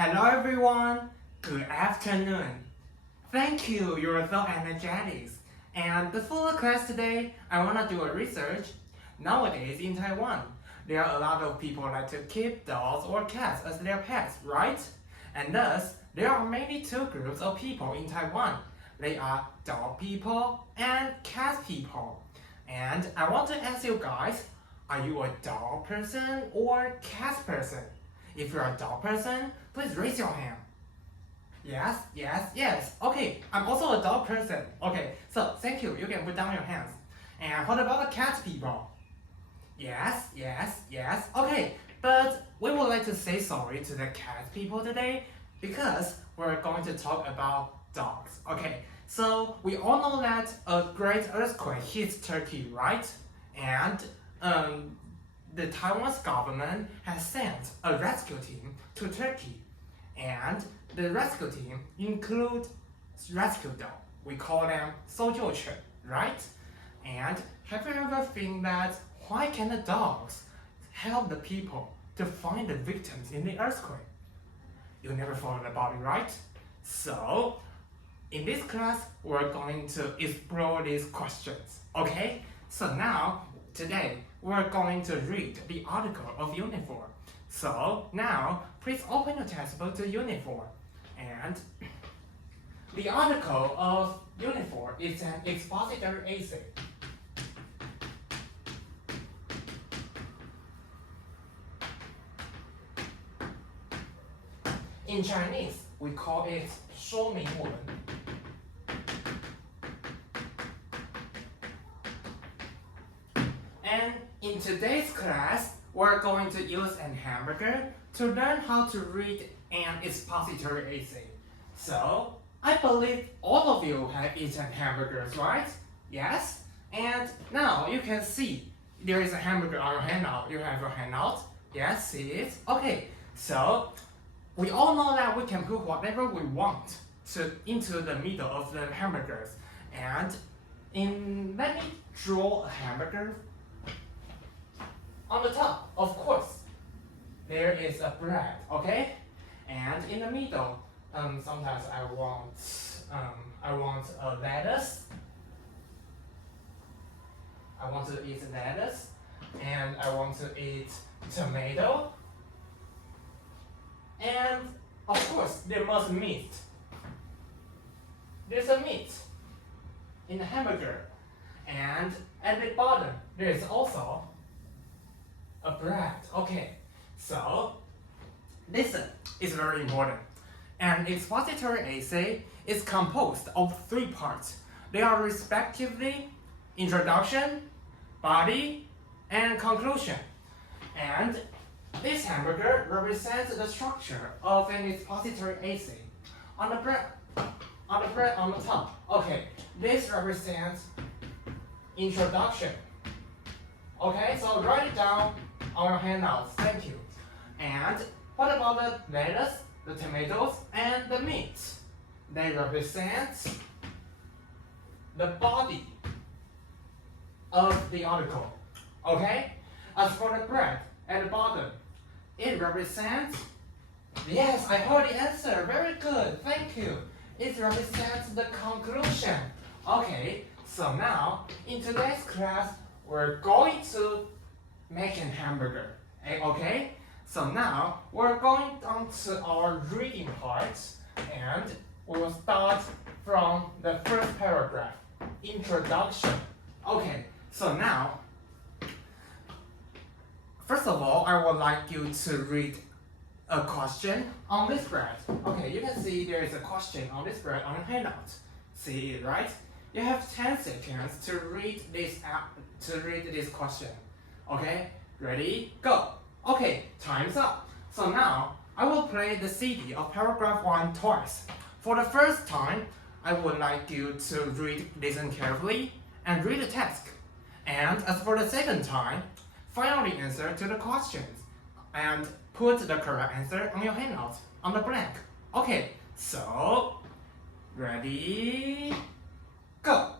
Hello everyone, good afternoon. Thank you, you're so energetic. And before the class today, I want to do a research. Nowadays in Taiwan, there are a lot of people like to keep dogs or cats as their pets, right? And thus, there are mainly two groups of people in Taiwan. They are dog people and cat people. And I want to ask you guys, are you a dog person or cat person? If you're a dog person, please raise your hand. Yes. Okay, I'm also a dog person. Okay, so thank you. You can put down your hands. And what about the cat people? Yes. Okay, but we would like to say sorry to the cat people today because we're going to talk about dogs. Okay, so we all know that a great earthquake hits Turkey, right? And the Taiwan's government has sent a rescue team to Turkey. And the rescue team include rescue dog. We call them 搜救犬, right? And have you ever think that why can the dogs help the people to find the victims in the earthquake? You never thought about it, right? So, in this class, we're going to explore these questions, okay? So now, today, we're going to read the article of Unit 4. So now, please open your textbook to Unit 4. And the article of Unit 4 is an expository essay. In Chinese, we call it 说明文. And in today's class, we're going to use a hamburger to learn how to read an expository essay. So, I believe all of you have eaten hamburgers, right? Yes? And now you can see there is a hamburger on your handout. You have your handout. Yes, see it? Okay, so we all know that we can put whatever we want into the middle of the hamburgers. And let me draw a hamburger. On the top, of course, there is a bread, okay? And in the middle, sometimes I want a lettuce. I want to eat lettuce, and I want to eat tomato. And of course, there must be meat. There's a meat in the hamburger, and at the bottom there is also a bread. Okay, so listen, it's very important. An expository essay is composed of 3 parts. They are respectively introduction, body, and conclusion. And this hamburger represents the structure of an expository essay. On the bread on the top. Okay, this represents introduction. Okay, so write it down on your handouts. Thank you. And what about the lettuce, the tomatoes, and the meat? They represent the body of the article. Okay? As for the bread at the bottom, it represents, yes, I heard the answer. Very good. Thank you. It represents the conclusion. Okay, so now in today's class, we're going to make a hamburger. Okay? So now we're going on to our reading part, and we will start from the first paragraph, introduction. Okay, so now, first of all, I would like you to read a question on this bread. Okay, you can see there is a question on this bread on your handout. See it, right? You have 10 seconds to read this question. Okay, ready, go. Okay, time's up. So now, I will play the CD of paragraph 1 twice. For the first time, I would like you to listen carefully, and read the text. And as for the second time, find the answer to the questions, and put the correct answer on your handout, on the blank. Okay, so, ready, go.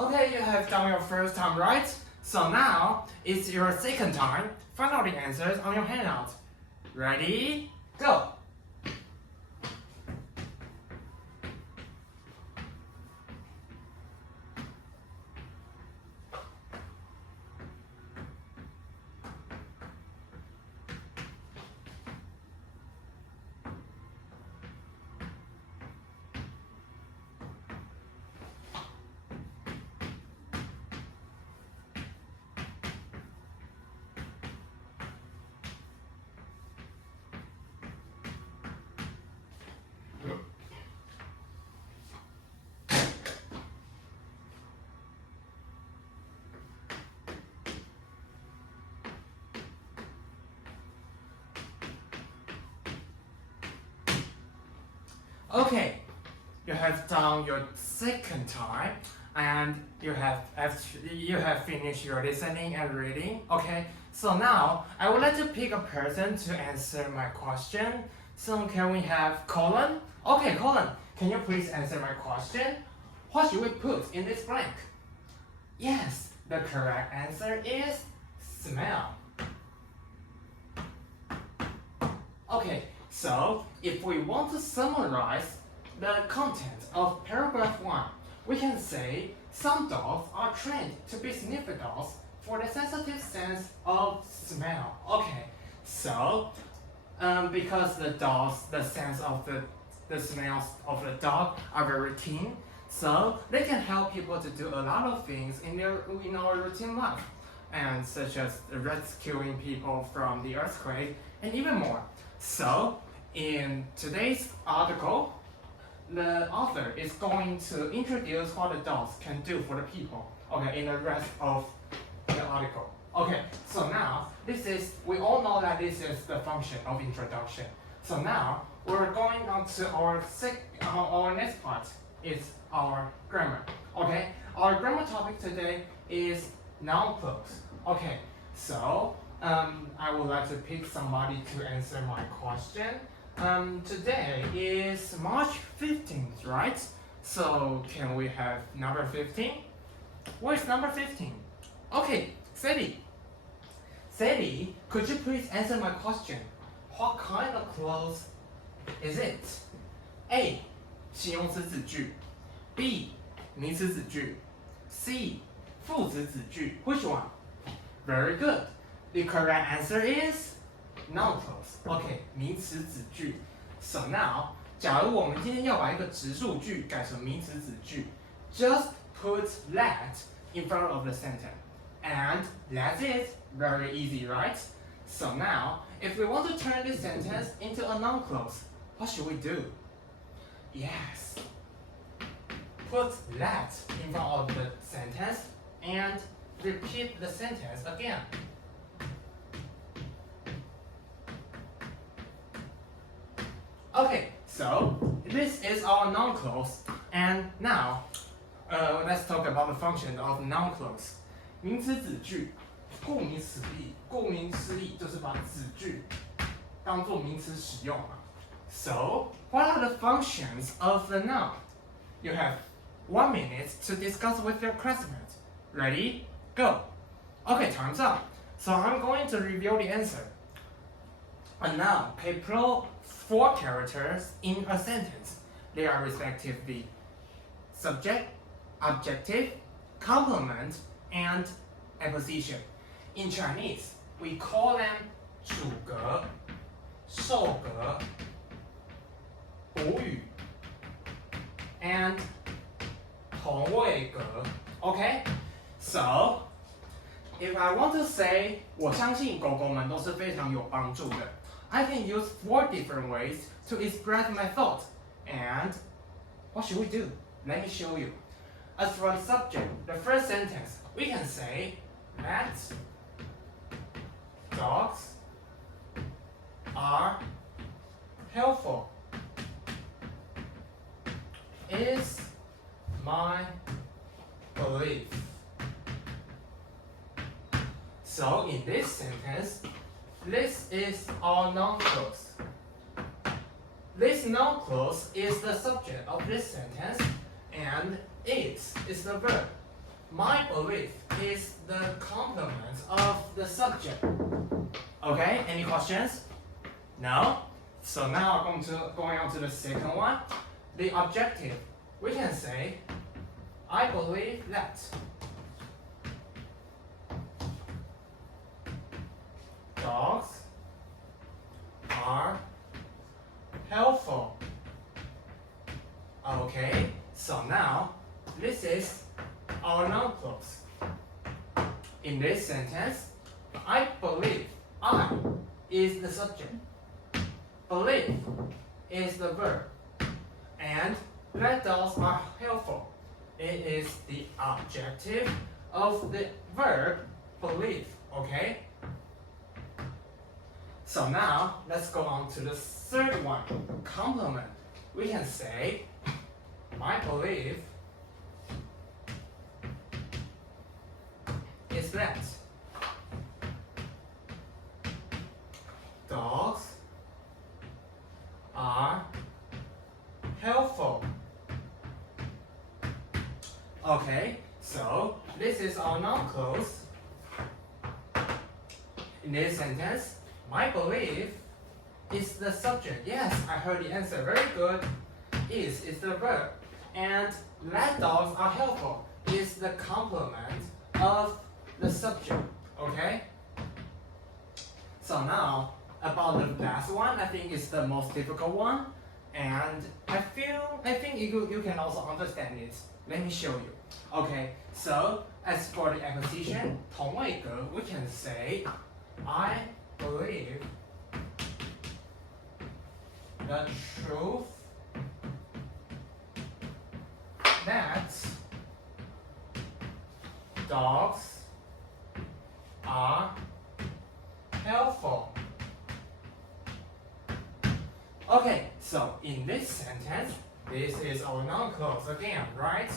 Okay, you have done your first time, right? So now it's your second time. Find out the answers on your handout. Ready? Go! Okay, you have done your second time, and you have finished your listening and reading. Okay, so now I would like to pick a person to answer my question. So can we have Colin? Okay, Colin, can you please answer my question? What should we put in this blank? Yes, the correct answer is smell. Okay, so if we want to summarize the content of paragraph 1, we can say some dogs are trained to be sniffer dogs for the sensitive sense of smell. Okay, so because the sense of the smells of the dog are very keen, so they can help people to do a lot of things in our routine life, and such as rescuing people from the earthquake and even more. So in today's article, the author is going to introduce what the dogs can do for the people. Okay, in the rest of the article. Okay, so now we all know that this is the function of introduction. So now we're going on to our next part. Is our grammar. Okay, our grammar topic today is noun clause. Okay, so I would like to pick somebody to answer my question. Today is March 15th, right? So can we have number 15? Where's number 15? Okay, Sadie. Sadie, could you please answer my question? What kind of clothes is it? A. 形容词子句 B. 名词子句 C. 副词子句 Which one? Very good. The correct answer is noun clause. Okay, 名词子句 So now, 假如我们今天要把一个直述句改成名词子句 just put that in front of the sentence. And that's it. Very easy, right? So now, if we want to turn this sentence into a noun clause, what should we do? Yes. Put that in front of the sentence and repeat the sentence again. Okay, so this is our noun clause. And now, let's talk about the function of noun clause. 名词子句，顾名思义就是把子句当作名词使用嘛。So, what are the functions of the noun? You have 1 minute to discuss with your classmates. Ready? Go. Okay, time's up. So I'm going to reveal the answer. A noun can employ 4 characters in a sentence. They are respectively subject, adjective, complement, and apposition. In Chinese, we call them 主格、受格、补语 and 同位格 Okay? So, if I want to say 我相信狗狗们都是非常有帮助的 I can use 4 different ways to express my thought And what should we do? Let me show you. As for the subject, the first sentence, we can say that dogs are helpful. Is my belief. So in this sentence, this is our noun clause. This noun clause is the subject of this sentence, and it is the verb. My belief is the complement of the subject. Okay, any questions? No? So now going on to the second one. The objective, we can say, I believe that dogs are helpful. Okay, so now this is our noun clause. In this sentence, I believe, I is the subject. Believe is the verb. And that dogs are helpful. It is the objective of the verb believe, okay? So now, let's go on to the third one, complement. We can say, my belief is that dogs are helpful. Okay, so this is our noun clause. In this sentence, my belief is the subject. Yes, I heard the answer. Very good. Is the verb. And that dogs are helpful is the complement of the subject. Okay? So now, about the last one, I think is the most difficult one. And I think you can also understand it. Let me show you. Okay, so as for the acquisition, 同位格, we can say, I believe the truth that dogs are helpful. Okay, so in this sentence, this is our noun clause again, right?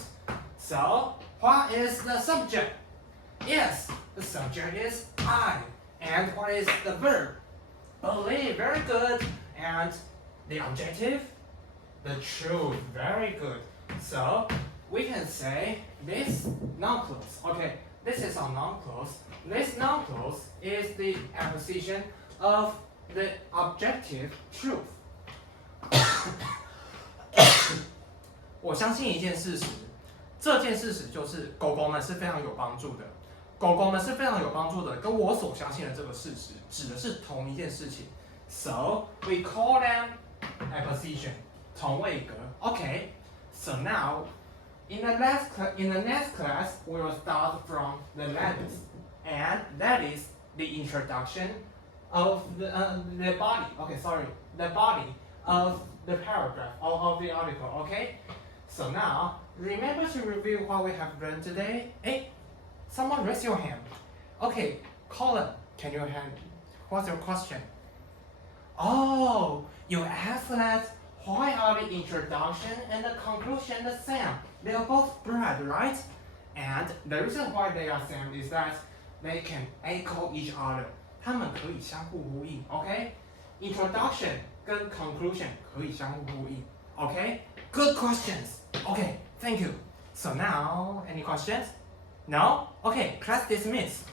So, what is the subject? Yes, the subject is I. And what is the verb? Believe, very good. And the objective? The truth, very good. So, we can say this noun clause. Okay, this is our noun clause. This noun clause is the acquisition of the objective truth. 我相信一件事实，这件事实就是狗狗们是非常有帮助的。狗狗们是非常有帮助的，跟我所相信的这个事实指的是同一件事情。So we call them acquisition， 同位格。Okay, so now in the next class we will start from the letters, and that is the introduction of the body. Okay, sorry, the body of the paragraph or of the article. Okay, so now remember to review what we have learned today. Hey, someone raise your hand. Okay, Colin, can you hand? What's your question? Oh, you asked that why are the introduction and the conclusion the same? They are both broad, right? And the reason why they are same is that they can echo each other. 它们可以相互呼应 ，OK？ Introduction 跟 conclusion 可以相互呼应 ，OK？ Good questions. Okay, thank you. So now, any questions? No? Okay, class dismissed.